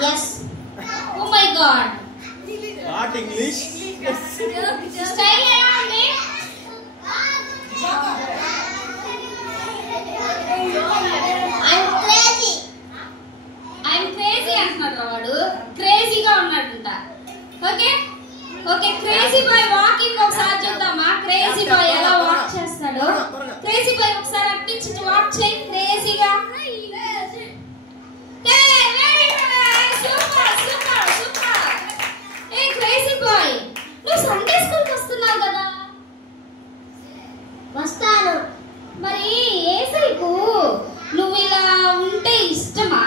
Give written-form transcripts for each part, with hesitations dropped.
Yes. Oh my God. Not English. Style ఎలా ఉంది? I'm crazy. I'm crazy అంటున్నాడు వాడు. క్రేజీగా ఉన్నాడంట. Okay okay crazy boy walking ఒకసారి చూద్దామా? క్రేజీ బాయ్ ఎలా వాక్ చేస్తాడు? క్రేజీ బాయ్ ఒకసారి అట్టించి వాక్ చేయి క్రేజీగా. Super super super. ఏ క్రేజీ బాయ్ నువ్వు సండే స్కూల్కి వస్తున్నావు కదా? వస్తాను. మరి ఏసైకు నువ్వు ఇలా ఉంటే ఇష్టమా?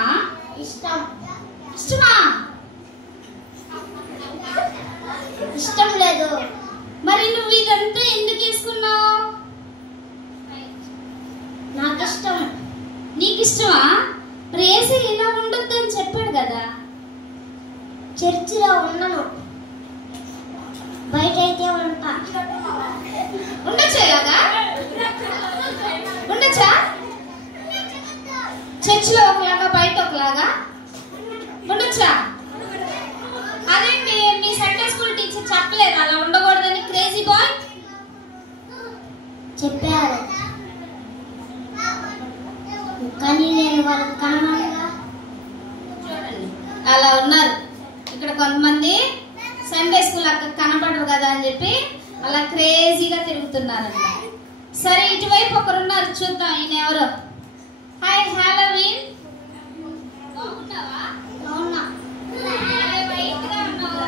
ఇష్టం. ఇష్టమా? ఇష్టం లేదు. మరి నువ్వు ఇదంతా ఎందుకు వేసుకున్నావు? నాకు ఇష్టం. నీకు ఇష్టమా? మరి ఏసై ఇలా ఉండొద్దు అని చెప్పాడు కదా. చర్చిలో ఉండను, బయట అయితే ఉంటా. ఉండొచ్చా ఇలాగా? ఉండొచ్చా? చర్చిలో ఒకలాగా బయట ఒకలాగా ఉండొచ్చా? అదేంటి మీ సండే స్కూల్ టీచర్ చెప్పలేదు అలా ఉండకూడదని? క్రేజీ బాయ్ చెప్పారు కానీ నేను వాళ్ళకి కనబడగా. చూడండి అలా ఉన్నారు ఇక్కడ కొంతమంది. సండే స్కూల్ అక్కడ కనబడరు కదా అని చెప్పి అలా క్రేజీగా తిరుగుతున్నారంట. సరే ఇటువైపు ఒకరున్నారు చూద్దాం. ఈయన ఎవరు? Hi Halloween. బాగున్నావా? బాగున్నా. వైట్గా ఉన్నావు.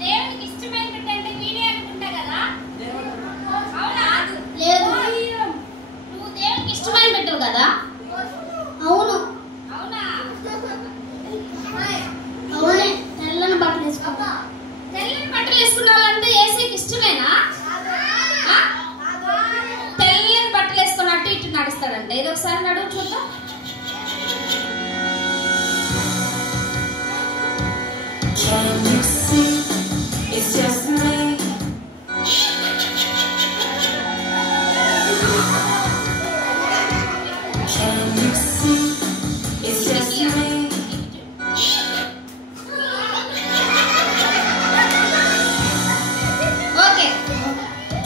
దేవుడికి ఇష్టమైనటువంటి వీడియో అనుకుంటా కదా? అవునా? లేదు. నువ్వు దేవుడికి ఇష్టమైన పెట్టావు కదా? అవును. అవునా? అవునే. తెల్లని బట్టలు వేసుకున్నా. తెల్లని బట్టలు వేసుకున్న వాళ్ళంతా ఏసైకి ఇష్టమేనా? తెల్లని బట్టలు వేసుకుని అటు ఇటు నడుస్తాడంట. ఇది ఒకసారి నడువు చూద్దాం. Can you see? It's just me. Can you see? It's just me. Okay.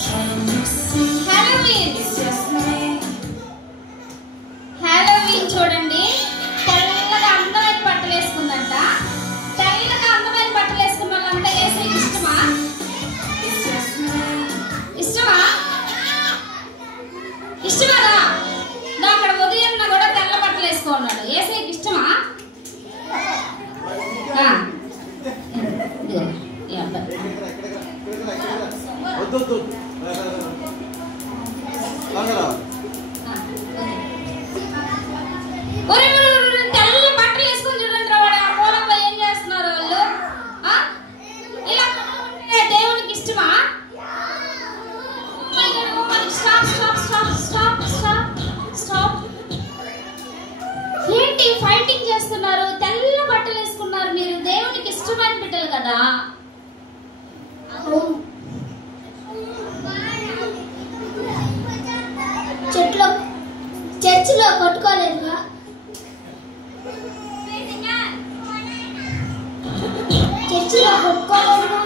Can you see? Halloween. It's just me. Halloween చూడండి. తెల్లగా అందమైన బట్టలు వేసుకుందంట. తెల్లగా అందమైన బట్టలు వేసుకున్న వాళ్ళంతా ఏసైకి ఇష్టమా? It's just me. ఇష్టమా? ఇష్టమా? నా అక్కడ ఉదయం కూడా తెల్ల బట్టలు వేసుకున్నాడు. ఏసైకి ఇష్టమా? ఇదిగో, ఈ అబ్బాయి. వద్దు వద్దు. లాగరా. ఒరే ఒరే ఒరే, తెల్ల బట్టలు వేసుకొని చూడండి రా వాడు. ఆ మూలంలో ఏం చేస్తున్నారు వాళ్ళు? ఆ? ఇలా ఉంటే దేవునికి ఇష్టమా? Stop stop stop stop stop stop. ఏంటి ఫైటింగ్ చేస్తున్నారు? తెల్ల బట్టలు వేసుకున్నారు మీరు. దేవునికి ఇష్టమైన బిడ్డలు కదా? చర్చిలో కొట్టుకోలేదుగా? చర్చిలో కొట్టుకోలేదుగా?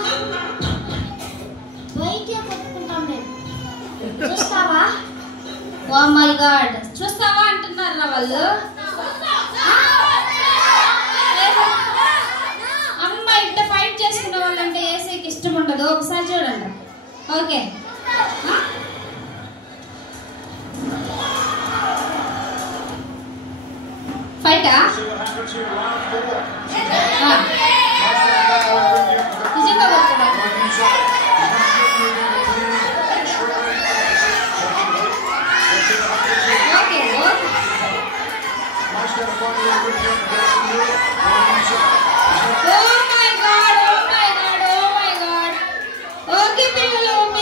బయటే కొట్టుకుంటాం మేము. చూస్తావా? ఓ మై గాడ్, చూస్తావా అంటున్నారా వాళ్ళు? అమ్మ ఇట్లా ఫైట్ చేసుకునే వాళ్ళంటే ఏసైకి ఇష్టం ఉండదు. ఒకసారి చూడండి. ఓకే ఫైటా? నిజంగా కొట్టుకోవా? ఓకే ఓకే పిల్లలు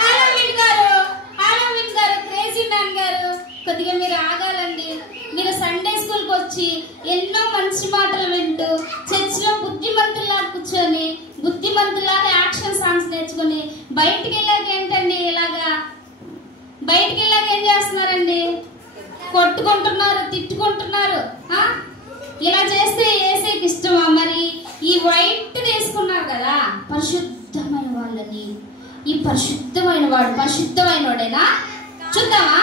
హాలోవీన్ గారు క్రేజీ మ్యాన్ గారు కొద్దిగా మీరు ఆగాలండి. మీరు సండే స్కూల్కి వచ్చి ఎన్నో మంచి మాటలు వింటూ చర్చిలో బుద్ధిమంతుల్లా కూర్చొని బుద్ధిమంతులాగా యాక్షన్ సాంగ్స్ నేర్చుకుని బయటికి వెళ్ళాక ఏంటండి ఇలాగా? బయటికి వెళ్ళాక ఏం చేస్తున్నారండి? కొట్టుకుంటున్నారు, తిట్టుకుంటున్నారు. ఇలా చేస్తే యేసుకి ఇష్టమా? మరి ఈ వైట్ తీసుకున్నారు కదా పరిశుద్ధమైన వాళ్ళని, ఈ పరిశుద్ధమైన వాడు పరిశుద్ధమైన వాడేనా? చూద్దామా?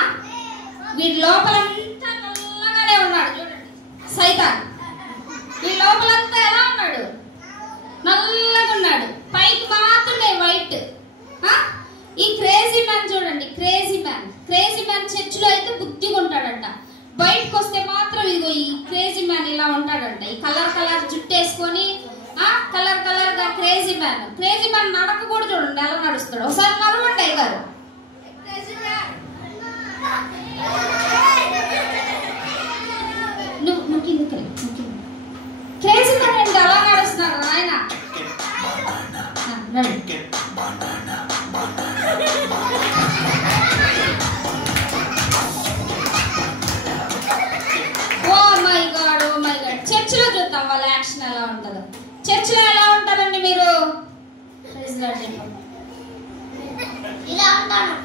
వీడి లోపలంతా నల్లగానే ఉన్నాడు. చూడండి, సైతాన్ ఈ లోపలంతా ఎలా ఉన్నాడు? నల్లగా ఉన్నాడు. పైకి మాత్రమే వైట్. ఈ క్రేజీ మ్యాన్ చూడండి, క్రేజీ మ్యాన్ చర్చిలో అయితే బుద్ధిగా ఉంటాడంట. బయటకు వస్తే మాత్రం ఇదిగో ఈ క్రేజీ మ్యాన్ ఇలా ఉంటాడంట. ఈ కలర్ జుట్టు వేసుకొని కలర్ గా క్రేజీ మ్యాన్ నడక కూడా చూడండి ఎలా నడుస్తాడు. ఒకసారి నడవండి అయ్యారు. క్రేజీ మ్యాన్ ఏంటి అలా నడుస్తున్నారు ఆయన? ఓ మై గాడ్ చర్చిలో చూద్దాం వాళ్ళ యాక్షన్ ఎలా ఉంటుందో. చర్చిలో ఎలా ఉంటారండి మీరు? ఇలా ఉంటాను.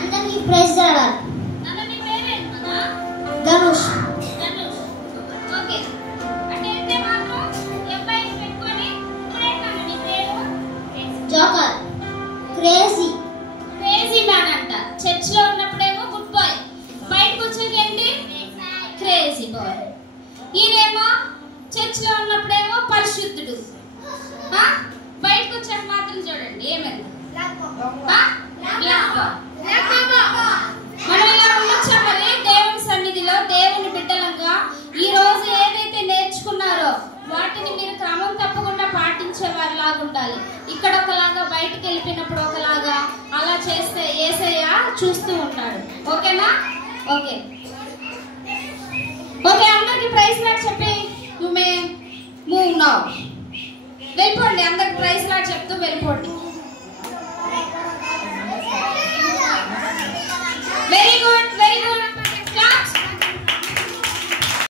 అందరికీ ప్రైజ్ రావాలి. ధనుష్. ఓకే, అంటే మాత్రం అబ్బాయి పెట్టుకొని జోకర్. క్రేజీ మ్యాన్ అంట. చర్చిలో ఉన్నప్పుడేమో గుడ్ బాయ్, బయటకు వచ్చాక ఏంటి? Crazy boy. ఈయనేమో చర్చిలో ఉన్నప్పుడేమో పరిశుద్ధుడు, బయటకు వచ్చాక మాత్రం చూడండి ఏమైంది? మనం ఇలా ఉండొచ్చా మరి దేవుని సన్నిధిలో? దేవుని బిడ్డలంగా ఈ రోజు ఏదైతే నేర్చుకున్నారో వాటిని మీరు క్రమం తప్పకుండా పాటించే వారిలాగా ఉండాలి. ఇక్కడ ఒకలాగా, బయటకు వెళ్ళిపోయినప్పుడు ఒకలాగా. అలా చేస్తే యేసయ్య చూస్తూ ఉంటాడు. ఓకేనా? ఓకే, అందరికి ప్రైజ్ లాట్ చెప్పి యు మే మూవ్ నౌ. వెళ్ళిపోండి, అందరికి ప్రైజ్ లాట్ చెప్తూ వెళ్ళిపోండి. Very good.